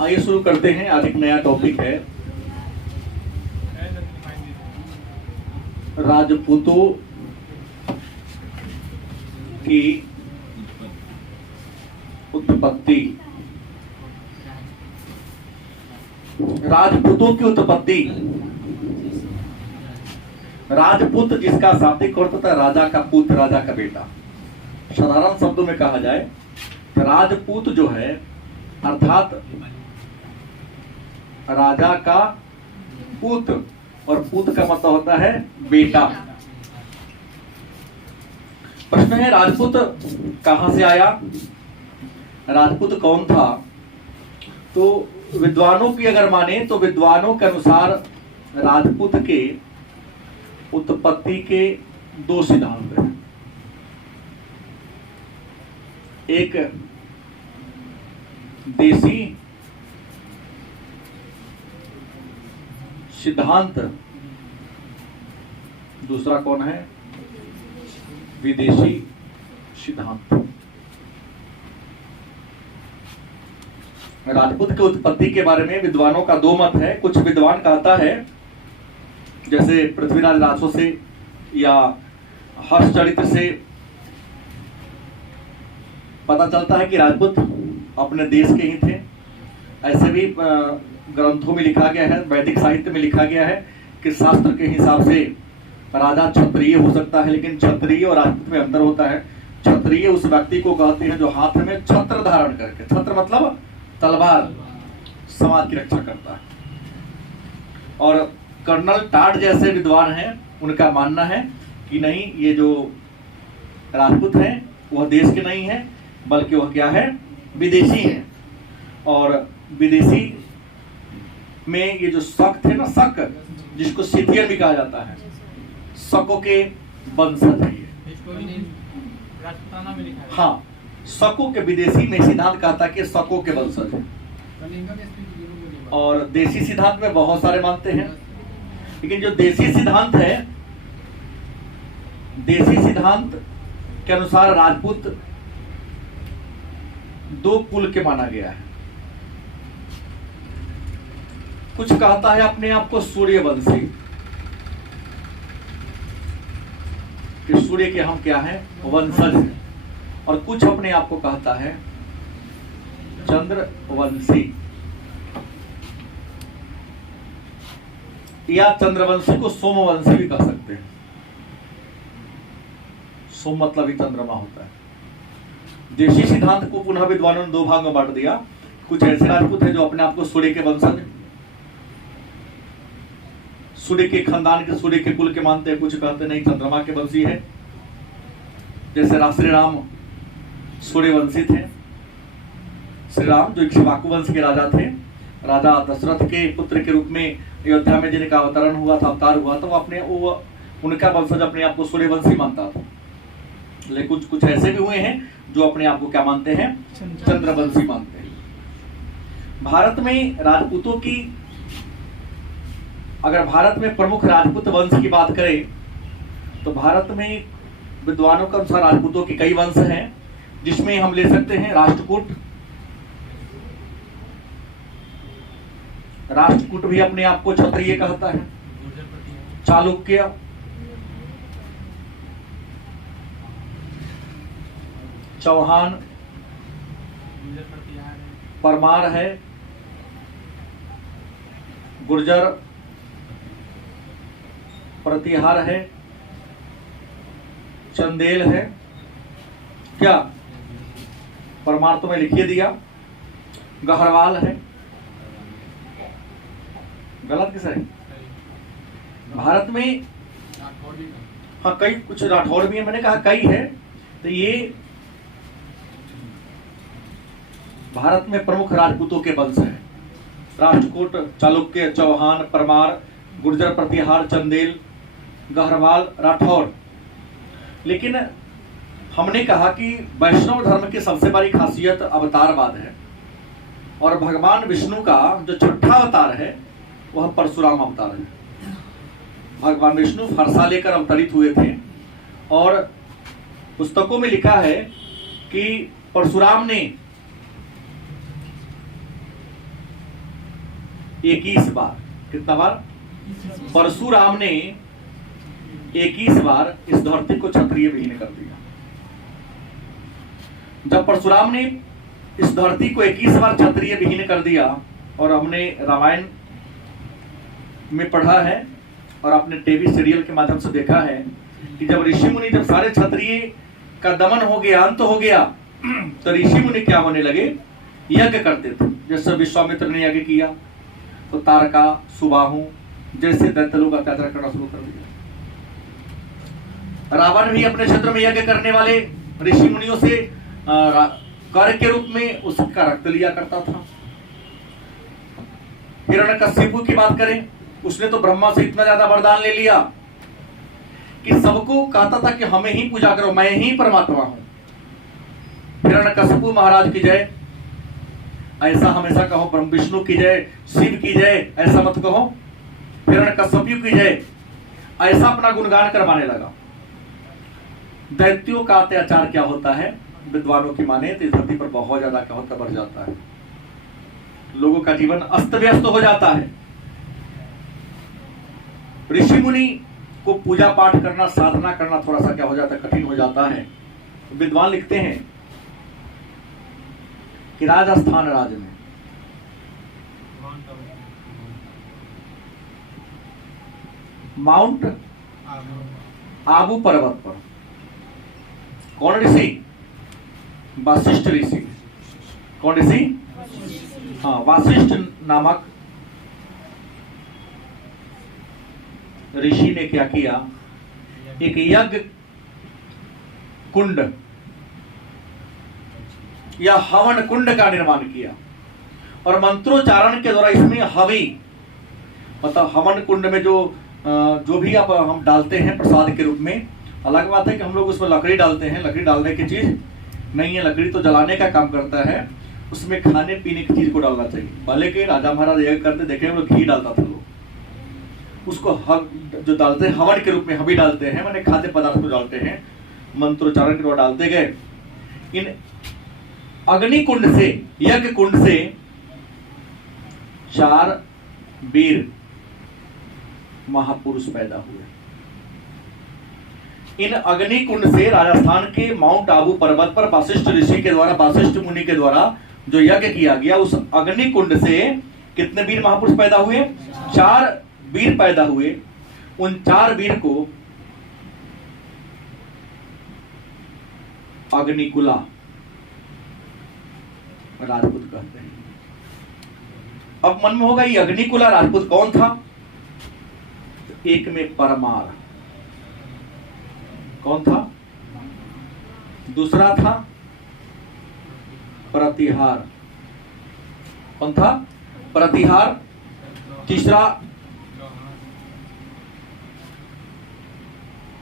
आइए शुरू करते हैं। आज एक नया टॉपिक है राजपूतों की उत्पत्ति। राजपूतों की उत्पत्ति। राजपूत जिसका शाब्दिक अर्थ होता है राजा का पुत्र, राजा का बेटा। साधारण शब्दों में कहा जाए तो राजपूत जो है अर्थात राजा का पुत्र, और पुत्र का मतलब होता है बेटा। प्रश्न है राजपूत कहां से आया, राजपूत कौन था। तो विद्वानों की अगर माने तो विद्वानों के अनुसार राजपूत के उत्पत्ति के दो सिद्धांत हैं। एक देसी सिद्धांत, दूसरा कौन है, विदेशी सिद्धांत। राजपूत की उत्पत्ति के बारे में विद्वानों का दो मत है। कुछ विद्वान कहता है जैसे पृथ्वीराज रासो से या हर्षचरित्र से पता चलता है कि राजपूत अपने देश के ही थे। ऐसे भी ग्रंथों में लिखा गया है, वैदिक साहित्य में लिखा गया है कि शास्त्र के हिसाब से राजा क्षत्रिय हो सकता है, लेकिन क्षत्रिय और राजपूत में अंतर होता है। क्षत्रिय उस व्यक्ति को कहते हैं जो हाथ में छत्र धारण करके, छत्र मतलब तलवार, समाज की रक्षा करता है। और कर्नल टाड जैसे विद्वान हैं, उनका मानना है कि नहीं, ये जो राजपूत हैं वह देश के नहीं है, बल्कि वह क्या है, विदेशी है। और विदेशी में ये जो शक थे ना, शक जिसको सिथियन भी कहा जाता है, शकों के वंशज है ये। हाँ, शकों के, विदेशी में सिद्धांत कहता है कि शकों के वंशज है। और देसी सिद्धांत में बहुत सारे मानते हैं, लेकिन जो देसी सिद्धांत है, देसी सिद्धांत के अनुसार राजपूत दो कुल के माना गया है। कुछ कहता है अपने आप को सूर्यवंशी, कि सूर्य के हम क्या हैं, वंशज हैं। और कुछ अपने आप को कहता है चंद्रवंशी, या चंद्रवंशी को सोमवंशी भी कह सकते हैं। सोम मतलब ही चंद्रमा होता है। देशी सिद्धांत को पुनः विद्वानों ने दो भाग में बांट दिया। कुछ ऐसे राजपूत हैं जो अपने आप को सूर्य के वंशज, सूर्य के खानदान के, सूर्य के कुल के मानते हैं। कुछ कहते नहीं, चंद्रमा के वंशी है। जैसे श्री राम सूर्यवंशी थे। श्री राम जो इक्ष्वाकु वंश के राजा थे, राजा दशरथ के पुत्र के रूप में अयोध्या में जिनका अवतरण हुआ था, अवतार हुआ था, वो उनका वंशज अपने आप को सूर्यवंशी मानता था। लेकिन कुछ ऐसे भी हुए हैं जो अपने आप को क्या मानते हैं, चंद्रवंशी मानते हैं। भारत में राजपूतों की, अगर भारत में प्रमुख राजपूत वंश की बात करें तो भारत में विद्वानों के अनुसार राजपूतों के कई वंश हैं, जिसमें हम ले सकते हैं राष्ट्रकूट। राष्ट्रकूट भी अपने आप को क्षत्रिय कहता है। चालुक्य, चौहान, परमार है, गुर्जर प्रतिहार है, चंदेल है। क्या परमार तो मैं लिखिए दिया, गहरवाल है। गलत किस है? भारत में हाँ कई, कुछ राठौड़ भी है, मैंने कहा कई है। तो ये भारत में प्रमुख राजपूतों के वंश है। राष्ट्रकूट, चालुक्य, चौहान, परमार, गुर्जर प्रतिहार, चंदेल, गहरवाल, राठौड़। लेकिन हमने कहा कि वैष्णव धर्म की सबसे बड़ी खासियत अवतारवाद है, और भगवान विष्णु का जो छठा अवतार है वह परशुराम अवतार है। भगवान विष्णु फरसा लेकर अवतरित हुए थे, और पुस्तकों में लिखा है कि परशुराम ने 21 बार। कितना बार? परशुराम ने 21 बार इस धरती को क्षत्रिय विहीन कर दिया। जब परशुराम ने इस धरती को 21 बार क्षत्रिय विहीन कर दिया, और हमने रामायण में पढ़ा है और अपने टीवी सीरियल के माध्यम से देखा है कि जब ऋषि मुनि, जब सारे क्षत्रिय का दमन हो गया, अंत हो गया, तो ऋषि मुनि क्या होने लगे? यज्ञ करते थे। जैसे विश्वामित्र ने यज्ञ किया तो तारका, सुबाहु जैसे दैत्य लोग अत्याचार करना शुरू कर दिया। रावण भी अपने क्षेत्र में यज्ञ करने वाले ऋषि मुनियों से कार्य के रूप में उसका रक्त लिया करता था। हिरण्यकशिपु की बात करें, उसने तो ब्रह्मा से इतना ज्यादा वरदान ले लिया कि सबको कहता था कि हमें ही पूजा करो, मैं ही परमात्मा हूं। हिरण्यकशिपु महाराज की जय, ऐसा हमेशा कहो। ब्रह्म विष्णु की जय, शिव की जय, ऐसा मत कहो। हिरण्यकशिपु की जय, ऐसा अपना गुणगान करवाने लगा। दैत्यों का अत्याचार क्या होता है, विद्वानों की माने तो इस धरती पर बहुत ज्यादा क्या होता, बढ़ जाता है। लोगों का जीवन अस्त व्यस्त हो जाता है। ऋषि मुनि को पूजा पाठ करना, साधना करना थोड़ा सा क्या हो जाता है, कठिन हो जाता है। विद्वान लिखते हैं कि राजस्थान राज्य में माउंट आबू पर्वत पर कौन ऋषि? वशिष्ठ ऋषि। कौन ऋषि? हाँ, वशिष्ठ नामक ऋषि ने क्या किया? एक यज्ञ कुंड या हवन कुंड का निर्माण किया, और मंत्रोच्चारण के द्वारा इसमें हवि, मतलब हवन कुंड में जो भी आप हम डालते हैं प्रसाद के रूप में। अलग बात है कि हम लोग उसमें लकड़ी डालते हैं, लकड़ी डालने की चीज नहीं है, लकड़ी तो जलाने का काम करता है। उसमें खाने पीने की चीज को डालना चाहिए। पहले के राजा महाराज यज्ञ करते देखे हम लोग, घी डालता था लोग, उसको जो डालते हैं हवन के रूप में, हवि डालते हैं, मैंने खाद्य पदार्थ को डालते हैं, मंत्रोच्चारण के द्वारा डालते गए। इन अग्नि कुंड से, यज्ञ कुंड से 4 वीर महापुरुष पैदा हुए। इन अग्नि कुंड से राजस्थान के माउंट आबू पर्वत पर वशिष्ठ ऋषि के द्वारा, वशिष्ठ मुनि के द्वारा जो यज्ञ किया गया, उस अग्नि कुंड से कितने वीर महापुरुष पैदा हुए? 4 वीर पैदा हुए। उन 4 वीर को अग्निकुला राजपूत कहते हैं। अब मन में होगा ये अग्निकुला राजपूत कौन था? एक में परमार, कौन था? दूसरा था प्रतिहार, कौन था? प्रतिहार। तीसरा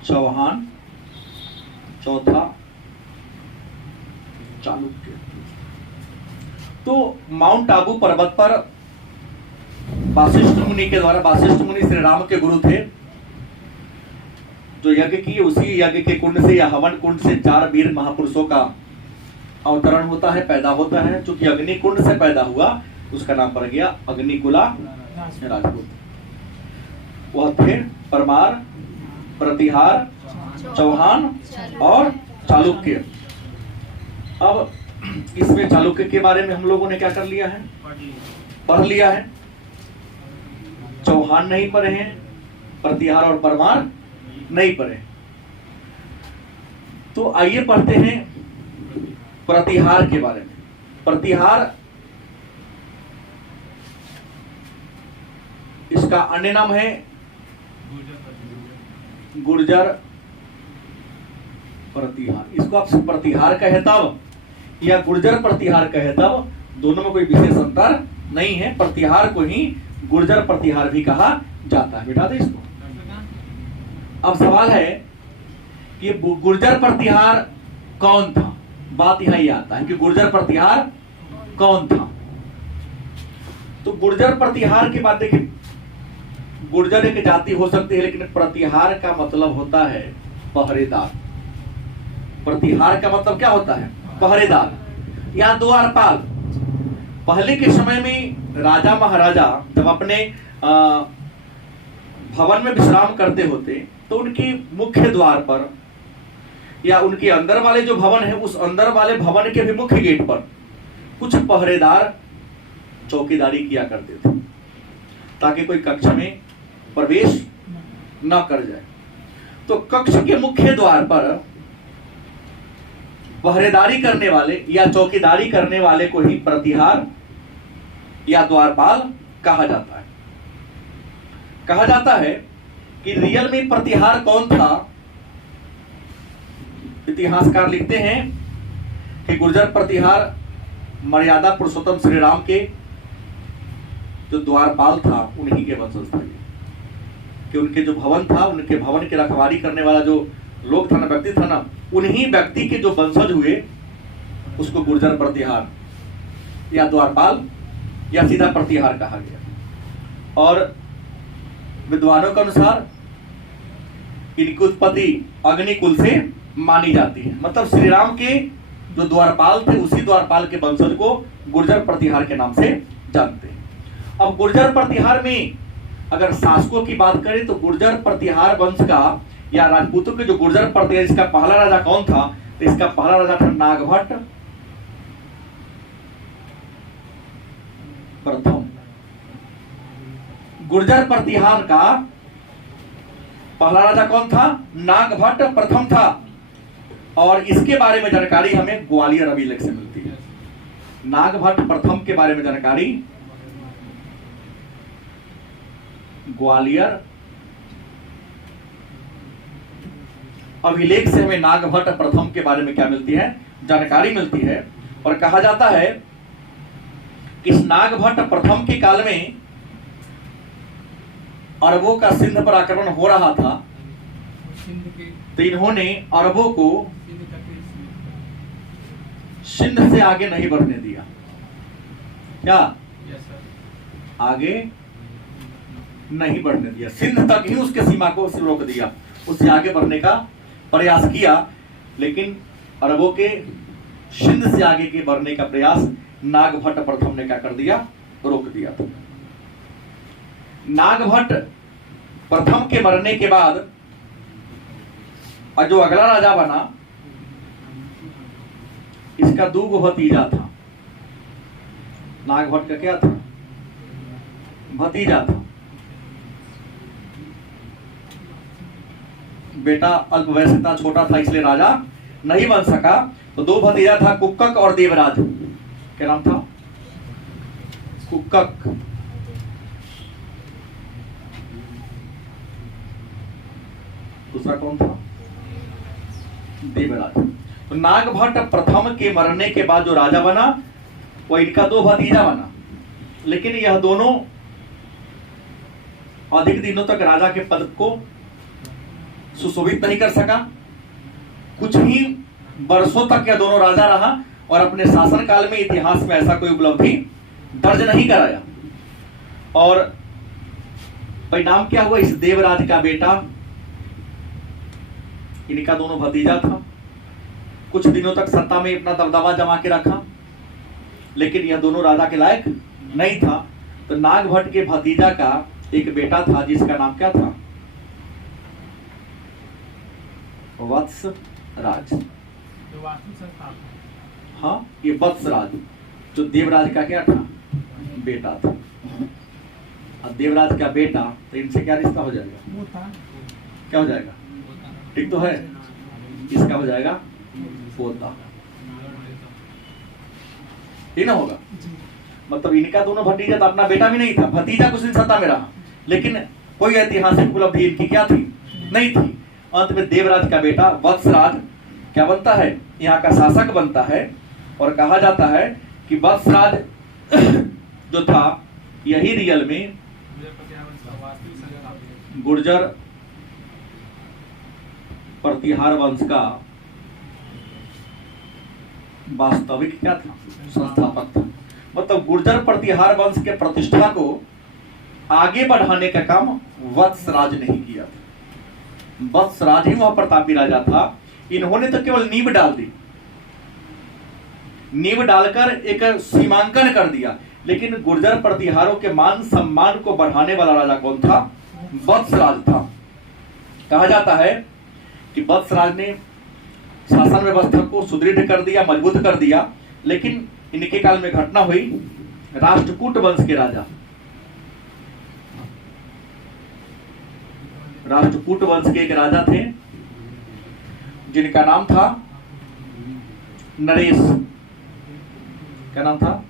चौहान, चौथा चालुक्य। तो माउंट आबू पर्वत पर वशिष्ठ मुनि के द्वारा, वशिष्ठ मुनि श्री राम के गुरु थे, जो यज्ञ किए, उसी यज्ञ के कुंड से या हवन कुंड से 4 वीर महापुरुषों का अवतरण होता है, पैदा होता है। चूंकि अग्नि कुंड से पैदा हुआ, उसका नाम पड़ गया अग्निकुला राजपूत। वह थे परमार, प्रतिहार, चौहान और चालुक्य। अब इसमें चालुक्य के बारे में हम लोगों ने क्या कर लिया है? पढ़ लिया है। चौहान नहीं पढ़े हैं, प्रतिहार और परमार नहीं पढ़े। तो आइए पढ़ते हैं प्रतिहार के बारे में। प्रतिहार इसका अन्य नाम है गुर्जर प्रतिहार। इसको आप प्रतिहार कहे तब या गुर्जर प्रतिहार कहे तब, दोनों में कोई विशेष अंतर नहीं है। प्रतिहार को ही गुर्जर प्रतिहार भी कहा जाता है। बिठा दे इसको। अब सवाल है कि गुर्जर प्रतिहार कौन था? बात यहां ही आता है कि गुर्जर प्रतिहार कौन था। तो गुर्जर प्रतिहार की बात देखिए, गुर्जर एक जाति हो सकती है, लेकिन प्रतिहार का मतलब होता है पहरेदार। प्रतिहार का मतलब क्या होता है? पहरेदार या द्वारपाल। पहले के समय में राजा महाराजा जब अपने भवन में विश्राम करते होते तो उनके मुख्य द्वार पर या उनके अंदर वाले जो भवन है उस अंदर वाले भवन के भी मुख्य गेट पर कुछ पहरेदार चौकीदारी किया करते थे ताकि कोई कक्ष में प्रवेश न कर जाए। तो कक्ष के मुख्य द्वार पर पहरेदारी करने वाले या चौकीदारी करने वाले को ही प्रतिहार या द्वारपाल कहा जाता है। कहा जाता है कि रियल में प्रतिहार कौन था। इतिहासकार लिखते हैं कि गुर्जर प्रतिहार मर्यादा पुरुषोत्तम श्री राम के जो द्वारपाल था उन्हीं के वंशज था, कि उनके जो भवन था उनके भवन की रखवाली करने वाला जो लोग था ना, व्यक्ति था ना, उन्हीं व्यक्ति के जो वंशज हुए उसको गुर्जर प्रतिहार या द्वारपाल या सीधा प्रतिहार कहा गया। और विद्वानों के अनुसार इनकी उत्पत्ति अग्निकुल से मानी जाती है। मतलब श्री राम के जो द्वारपाल थे उसी द्वारपाल के वंशज को गुर्जर प्रतिहार के नाम से जानते हैं। अब गुर्जर प्रतिहार में अगर शासकों की बात करें तो गुर्जर प्रतिहार वंश का या राजपूतों के जो गुर्जर प्रतिहार, इसका पहला राजा कौन था? तो इसका पहला राजा था नागभट्ट प्रथम। गुर्जर प्रतिहार का पहला राजा कौन था? नागभट्ट प्रथम था। और इसके बारे में जानकारी हमें ग्वालियर अभिलेख से मिलती है। नागभट्ट प्रथम के बारे में जानकारी ग्वालियर अभिलेख से हमें नागभट्ट प्रथम के बारे में क्या मिलती है? जानकारी मिलती है। और कहा जाता है कि इस नागभट्ट प्रथम के काल में अरबों का सिंध पर आक्रमण हो रहा था, तो इन्होंने अरबों को सिंध से आगे नहीं बढ़ने दिया। क्या? आगे नहीं बढ़ने दिया, सिंध तक ही उसके सीमा को रोक दिया, उससे आगे बढ़ने का प्रयास किया। लेकिन अरबों के सिंध से आगे के बढ़ने का प्रयास नागभट्ट प्रथम ने क्या कर दिया? रोक दिया था। नागभट्ट प्रथम के मरने के बाद और जो अगला राजा बना इसका दूगो भतीजा था। नागभट्ट का क्या था? भतीजा था। बेटा अल्प वयस्क था, छोटा था, इसलिए राजा नहीं बन सका। तो दो भतीजा था, कुक्कक और देवराज। क्या नाम था? कुक्कक। दूसरा कौन था? देवराज। तो नागभट्ट प्रथम के मरने के बाद जो राजा बना वो इनका दो भतीजा बना, लेकिन यह दोनों अधिक दिनों तक राजा के पद को सुशोभित नहीं कर सका। कुछ ही वर्षों तक यह दोनों राजा रहा और अपने शासन काल में इतिहास में ऐसा कोई उपलब्धि दर्ज नहीं कराया। और परिणाम क्या हुआ? इस देवराज का बेटा, इनका दोनों भतीजा था, कुछ दिनों तक सत्ता में अपना दबदबा जमा के रखा, लेकिन यह दोनों राजा के लायक नहीं था। तो नागभट्ट के भतीजा का एक बेटा था जिसका नाम क्या था? वत्सराज। हाँ, ये वत्सराज जो देवराज का क्या था? बेटा था। और देवराज का बेटा, तो इनसे क्या रिश्ता हो जाएगा? क्या हो जाएगा? ठीक तो है, इसका हो जाएगा पोता। ठीक ना होगा? मतलब इनका दोनों भतीजा था, अपना बेटा भी नहीं था, भतीजा कुछ दिन सत्ता में रहा, लेकिन कोई ऐतिहासिक उपलब्धि इनकी क्या थी? नहीं थी। अंत में देवराज का बेटा वत्सराज क्या बनता है? यहाँ का शासक बनता है। और कहा जाता है कि वत्सराज जो था यही रियल में गुर्जर प्रतिहार वंश का वास्तविक क्या था? संस्थापक था। मतलब गुर्जर प्रतिहार वंश के प्रतिष्ठा को आगे बढ़ाने का काम वत्सराज ने ही किया था। वत्सराज ही वह प्रतापी राजा था। इन्होंने तो केवल नींव डाल दी, नींव डालकर एक सीमांकन कर दिया। लेकिन गुर्जर प्रतिहारों के मान सम्मान को बढ़ाने वाला राजा कौन था? वत्सराज था। कहा जाता है कि वत्सराज ने शासन व्यवस्था को सुदृढ़ कर दिया, मजबूत कर दिया। लेकिन इनके काल में घटना हुई, राष्ट्रकूट वंश के राजा, राष्ट्रकूट वंश के एक राजा थे जिनका नाम था नरेश। क्या नाम था?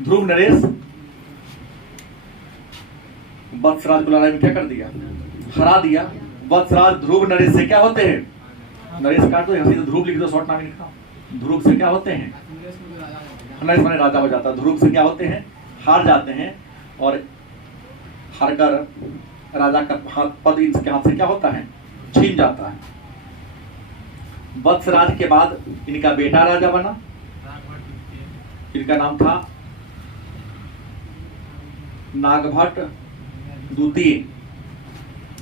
ध्रुव नरेश। वत्सराज को लड़ाई में क्या कर दिया? हरा दिया। वत्सराज ध्रुव नरेश से क्या होते हैं? नरेश काट दो, तो ध्रुव लिख दो, शॉर्ट नाम लिखा। ध्रुव से क्या होते हैं? नरेश माने राजा हो जाता है। ध्रुव से क्या होते हैं? हार जाते हैं। और हारकर राजा का हाथ, पद इनके हाथ से क्या होता है? छीन जाता है। वत्सराज के बाद इनका बेटा राजा बना, इनका नाम था नागभट्ट द्वितीय।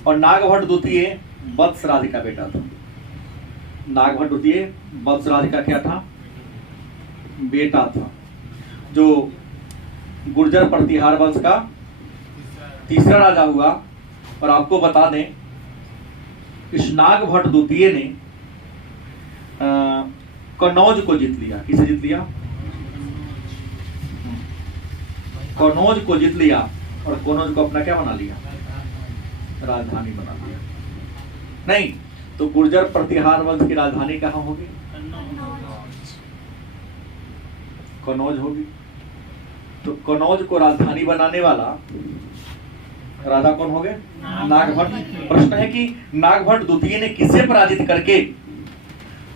और नागभट्ट द्वितीय वत्सराज का बेटा था। नागभट्ट द्वितीय वत्सराज का क्या था? बेटा था, जो गुर्जर प्रतिहार वंश का तीसरा राजा हुआ। और आपको बता दें, इस नागभट्ट द्वितीय ने कन्नौज को जीत लिया। किसे जीत लिया? कन्नौज को जीत लिया। और कन्नौज को अपना क्या बना लिया? राजधानी बना लिया। नहीं तो गुर्जर प्रतिहार वंश की राजधानी कहाँ होगी? कन्नौज होगी। तो कन्नौज को राजधानी बनाने वाला राजा कौन हो गए? नागभट्ट। प्रश्न है कि नागभट्ट द्वितीय ने किसे पराजित करके,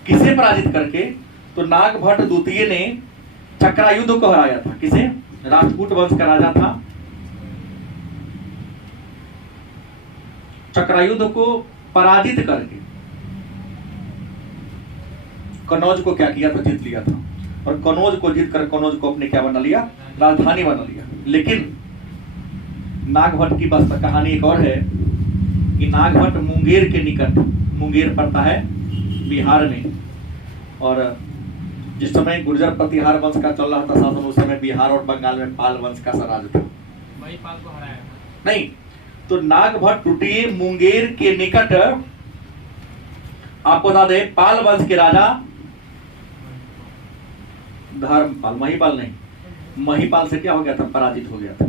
किसे पराजित करके? तो नागभट्ट द्वितीय ने चक्रायुध को हराया था। किसे? राष्ट्रकूट वंश का राजा था। चक्रायुध को पराजित करके कन्नौज को क्या किया था? जीत लिया था। और कन्नौज को जीत कर कन्नौज को अपने क्या बना लिया? राजधानी बना लिया। लेकिन नागभट्ट की बस कहानी एक और है कि नागभट्ट मुंगेर के निकट, मुंगेर पड़ता है बिहार में, और जिस समय गुर्जर प्रतिहार वंश का चल रहा था शासन, उस समय बिहार और बंगाल में पाल वंश का राज था। वही पाल को हराया नहीं तो नागभट्ट द्वितीय मुंगेर के निकट, आपको बता दें, पाल वंश के राजा धर्मपाल, महिपाल नहीं, महिपाल से क्या हो गया था? पराजित हो गया था।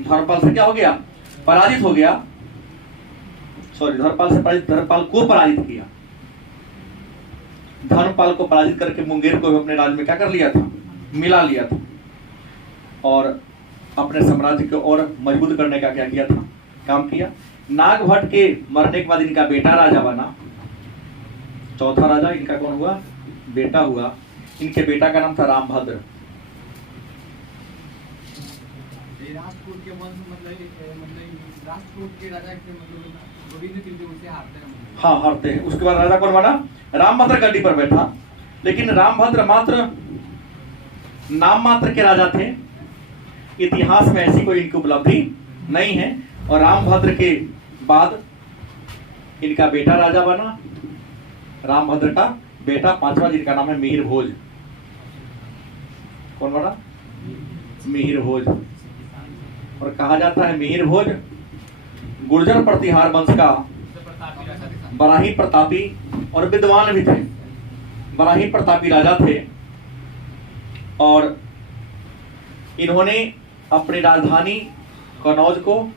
धर्मपाल से क्या हो गया? पराजित हो गया। सॉरी, धर्मपाल से पराजित, धर्मपाल को पराजित किया। धर्मपाल को पराजित करके मुंगेर को अपने राज्य में क्या कर लिया था? मिला लिया था। और अपने साम्राज्य को और मजबूत करने का क्या किया था? काम किया। नागभट्ट के मरने के बाद इनका बेटा राजा बना, चौथा राजा इनका कौन हुआ? बेटा हुआ। इनके बेटा का नाम था रामभद्र। राष्ट्रकूट के वंश मतलब राष्ट्रकूट के राजा के मतलब गोविंद तीर्थ उनसे हारते हैं। हाँ, हारते हैं। उसके बाद राजा कौन बना? रामभद्र गद्दी पर बैठा। लेकिन रामभद्र मात्र नाम मात्र के राजा थे। इतिहास में ऐसी कोई इनकी उपलब्धि नहीं है। और रामभद्र के बाद इनका बेटा राजा बना, रामभद्र का बेटा पांचवा, जिनका नाम है मिहिर भोज। कौन बना? मिहिर भोज। और कहा जाता है मिहिर भोज गुर्जर प्रतिहार वंश का बड़ा ही प्रतापी और विद्वान भी थे, बड़ा ही प्रतापी राजा थे। और इन्होंने अपनी राजधानी कन्नौज को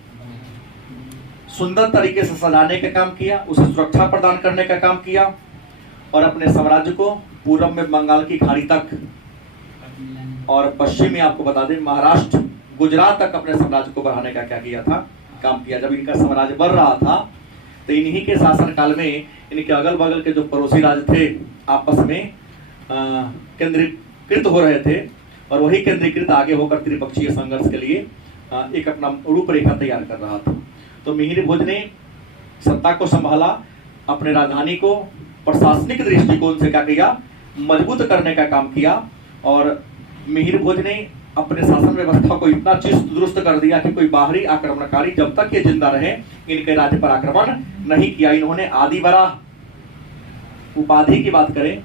सुंदर तरीके से सजाने का काम किया, उसे सुरक्षा प्रदान करने का काम किया, और अपने साम्राज्य को पूर्व में बंगाल की खाड़ी तक और पश्चिम में आपको बता दें महाराष्ट्र, गुजरात तक अपने साम्राज्य को बढ़ाने का क्या किया था? काम किया। जब इनका साम्राज्य बढ़ रहा था तो इन्हीं के शासन काल में इनके अगल बगल के जो पड़ोसी राज्य थे आपस में केंद्रीकृत हो रहे थे, और वही केंद्रीकृत आगे होकर त्रिपक्षीय संघर्ष के लिए एक अपना रूपरेखा तैयार कर रहा था। तो मिहिर भोज ने सत्ता को संभाला, अपने राजधानी को प्रशासनिक दृष्टिकोण से क्या किया? मजबूत करने का काम किया। और मिहिर भोज ने अपने शासन व्यवस्था को इतना चुस्त दुरुस्त कर दिया कि कोई बाहरी आक्रमणकारी जब तक ये जिंदा रहे इनके राज्य पर आक्रमण नहीं किया। इन्होंने आदिवराह उपाधि की बात करें,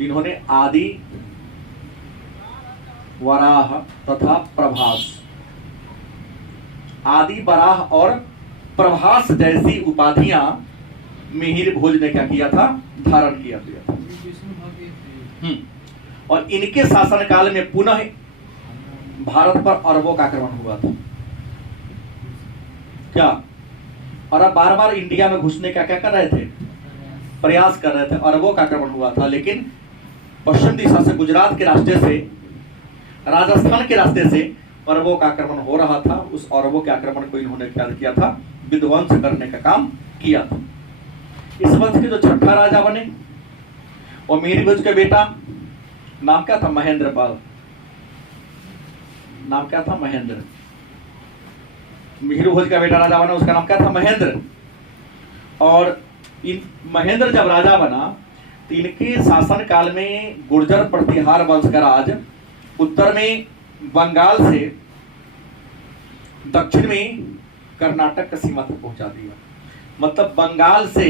इन्होंने आदि, वराह तथा प्रभास, आदि, वराह और प्रभास जैसी उपाधियां मिहिर भोज ने क्या किया था, धारण किया था। विष्णु भक्त थे। और इनके शासनकाल में पुनः भारत पर अरबों का आक्रमण हुआ था। क्या अरब बार बार इंडिया में घुसने का क्या कर रहे थे, प्रयास कर रहे थे। अरबों का आक्रमण हुआ था, लेकिन पश्चिम दिशा से, गुजरात के रास्ते से, राजस्थान के रास्ते से अरबों का आक्रमण हो रहा था। उस अरबों के आक्रमण को इन्होंने क्या किया था, विध्वंस करने का काम किया था। इस वंश के जो छठा राजा बने और मिहिर भोज के बेटा, नाम क्या था, महेंद्र पाल। नाम क्या था, महेंद्र। मिहिर भोज का बेटा राजा बना, उसका नाम क्या था, महेंद्र। और इन महेंद्र जब राजा बना तो इनके शासन काल में गुर्जर प्रतिहार वंश का राज उत्तर में बंगाल से दक्षिण में कर्नाटक की सीमा तक पहुंचा दिया। मतलब बंगाल से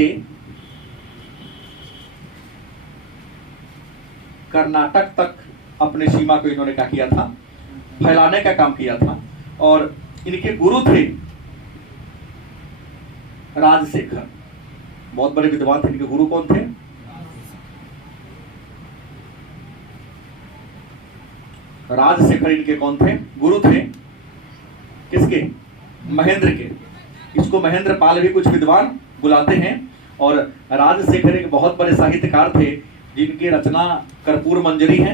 कर्नाटक तक अपने सीमा को इन्होंने क्या किया था, फैलाने का काम किया था। और इनके गुरु थे राजशेखर, बहुत बड़े विद्वान थे। इनके गुरु कौन थे, राजशेखर इनके कौन थे, गुरु थे। किसके, महेंद्र के। इसको महेंद्र पाल भी कुछ विद्वान बुलाते हैं। और राजशेखर एक बहुत बड़े साहित्यकार थे जिनकी रचना कर्पूर मंजरी है,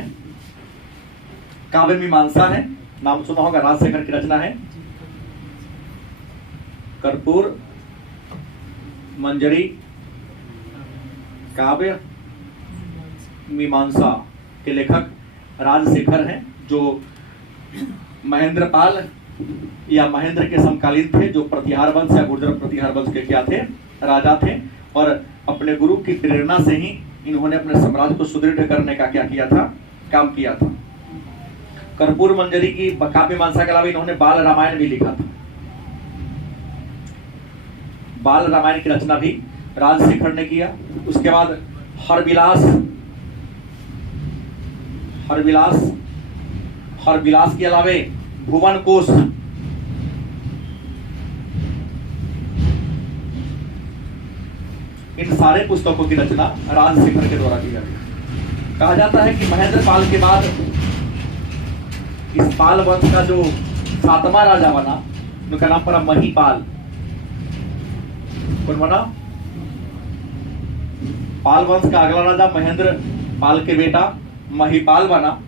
काव्य मीमांसा है। नाम सुना होगा, राजशेखर की रचना है कर्पूर मंजरी, काव्य मीमांसा के लेखक राजशेखर हैं, जो महेंद्र पाल या महेंद्र के समकालीन थे, जो प्रतिहार वंश या गुर्जर प्रतिहार वंश के क्या थे, राजा थे। और अपने गुरु की प्रेरणा से ही इन्होंने अपने साम्राज्य को सुदृढ़ करने का क्या किया था, काम किया था। कर्पूर मंजरी की काव्य मीमांसा के अलावा इन्होंने बाल रामायण भी लिखा था। बाल रामायण की रचना भी राजशेखर ने किया। उसके बाद हरविलास के अलावे भुवन कोश, इन सारे पुस्तकों की रचना राजशेखर के द्वारा किया गया। कहा जाता है कि महेंद्र पाल के बाद इस पाल वंश का जो सातवां राजा बना, उनका नाम पड़ा महीपाल। कौन बना, पाल वंश का अगला राजा महेंद्र पाल के बेटा महीपाल बना।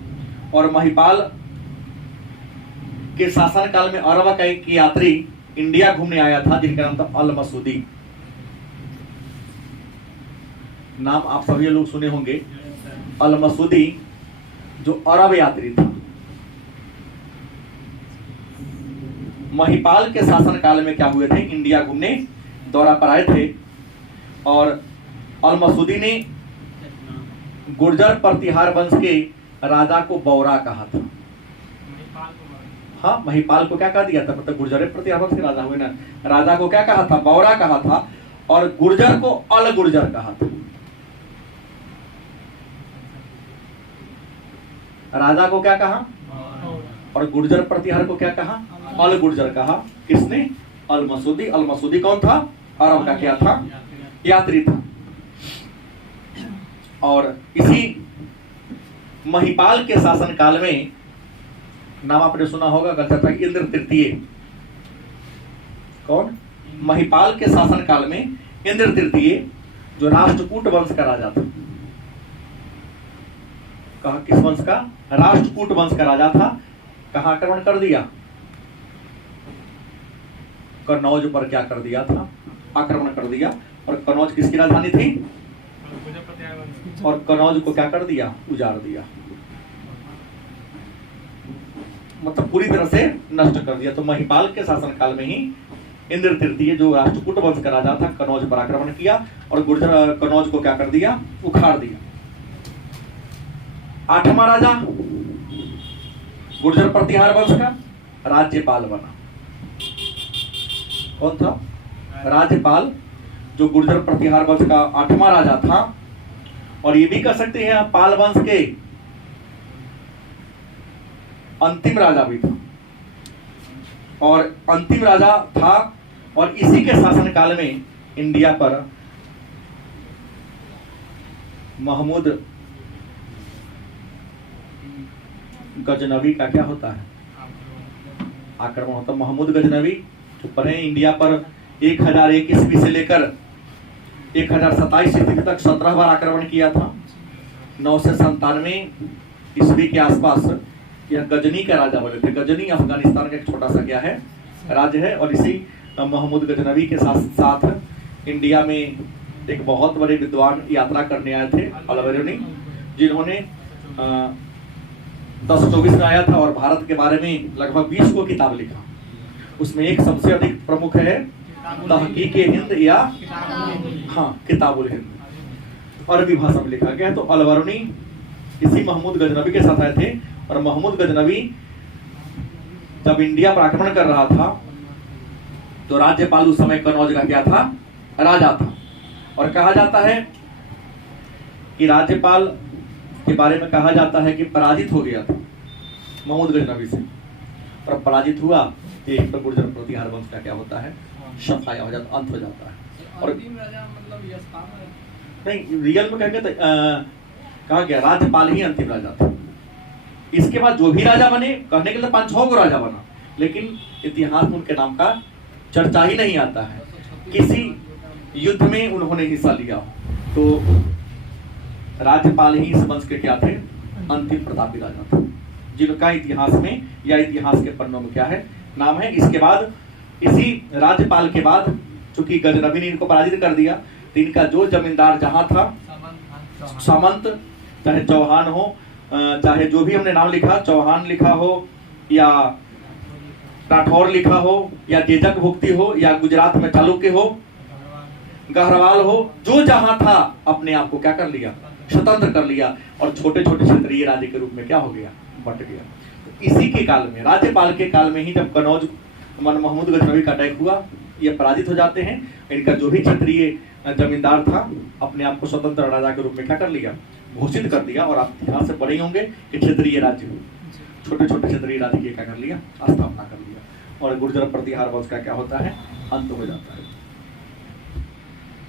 और महीपाल के शासन काल में अरब का एक यात्री इंडिया घूमने आया था, जिनका नाम था अल मसूदी। नाम आप सभी लोग सुने होंगे, अल मसूदी, जो अरब यात्री था। महीपाल के शासन काल में क्या हुए थे, इंडिया घूमने दौरा पर आए थे। और अल मसूदी ने गुर्जर प्रतिहार वंश के राजा को बौरा कहा था। हाँ, महीपाल को क्या कहा दिया था, मतलब गुर्जर प्रतिहार वंश के राजा हुए ना, राजा को क्या कहा था, बौरा कहा था। और गुर्जर को अल गुर्जर कहा था। राजा को क्या कहा, और गुर्जर प्रतिहार को क्या कहा, अल गुर्जर कहा। किसने, अल मसूदी। अल मसूदी कौन था, अरब का क्या था, यात्री था। और इसी महीपाल के शासन काल में, नाम आपने सुना होगा, था इंद्र तृतीय। कौन, महीपाल के शासन काल में इंद्र तृतीय, जो राष्ट्रकूट वंश का राजा था। कहा, किस वंश का, राष्ट्रकूट वंश का राजा था। कहां आक्रमण कर दिया, कन्नौज पर क्या कर दिया था, आक्रमण कर दिया। और कन्नौज किसकी राजधानी थी, और कन्नौज को क्या कर दिया, उजाड़ दिया, मतलब पूरी तरह से नष्ट कर दिया। तो महीपाल के शासन काल में ही इंद्र तृतीय, जो राष्ट्रकूट वंश का राजा था, कन्नौज पर आक्रमण किया और गुर्जर कन्नौज को क्या कर दिया, उखाड़ दिया। आठवां राजा गुर्जर प्रतिहार वंश का राज्यपाल बना। कौन था, राज्यपाल। जो गुर्जर प्रतिहार वंश का 8वां राजा था, और ये भी कह सकते हैं पाल वंश के अंतिम राजा भी था, और अंतिम राजा था। और इसी के शासनकाल में इंडिया पर महमूद गजनवी का क्या होता है, आक्रमण होता है। महमूद गजनवी जो पढ़े इंडिया पर 1001 ईस्वी से लेकर 1027 ईस्वी तक 17 बार आक्रमण किया था। 997 ईस्वी के आसपास यह गजनी का राजा बने थे। गजनी अफगानिस्तान का एक छोटा सा क्या है राज्य है, और इसी महमूद गजनवी के साथ इंडिया में एक बहुत बड़े विद्वान यात्रा करने आए थे, अलबरूनी, जिन्होंने 1024 में आया था और भारत के बारे में लगभग 20 को किताब लिखा। उसमें एक सबसे अधिक प्रमुख है तहकीक-ए-हिंद या किताबुल हिंद, अरबी भाषा में लिखा गया। तो अलबरूनी इसी महमूद गजनवी के साथ आए थे, और महमूद गजनवी जब इंडिया पर आक्रमण कर रहा था तो राज्यपाल उस समय कनौज का क्या था, राजा था। और कहा जाता है कि राज्यपाल के बारे में कहा जाता है कि पराजित हो गया था महमूद गजनवी से, और पराजित हुआ तो गुर्जर प्रतिहार वंश का क्या होता है, सफाया हो जाता, अंत हो जाता है। और अंतिम राजा मतलब नहीं, रियल में कहेंगे तो कहा गया राज्यपाल ही अंतिम राजा था। इसके बाद जो भी राजा बने, कहने के लिए 5-6 गो राजा बना, लेकिन इतिहास में उनके नाम का चर्चा ही नहीं आता है। किसी युद्ध में उन्होंने हिस्सा लिया हो, तो राज्यपाल ही इस वंश के क्या थे, अंतिम प्रतापी राजा थे, जिनका इतिहास में या इतिहास के पन्नों में क्या है, नाम है। इसके बाद इसी राज्यपाल के बाद चूंकि गजनवी ने इनको पराजित कर दिया, तो इनका जो जमींदार जहां था, सामंत, चाहे चौहान हो, चाहे जो भी हमने नाम लिखा, चौहान लिखा हो या राठौर लिखा हो या जेजक भुक्ति हो या गुजरात में चालुक्य हो, गहरवाल हो, जो जहां था अपने आप को क्या कर लिया, स्वतंत्र कर लिया, और छोटे छोटे क्षेत्रीय राज्य के रूप में क्या हो गया, बट गया। तो इसी के काल में, राज्यपाल के काल में ही जब कनौज महमूद गजनवी का अटैक हुआ, ये पराजित हो जाते हैं। इनका जो भी क्षेत्रीय जमींदार था अपने आप को स्वतंत्र राजा के रूप में क्या कर लिया, घोषित कर दिया। और आप ध्यान से पढ़े ही होंगे कि क्षेत्रीय राज्य, छोटे छोटे क्षेत्रीय राज्य की क्या कर लिया, स्थापना कर लिया, और गुर्जर प्रतिहार वंश का क्या होता है, अंत हो जाता है।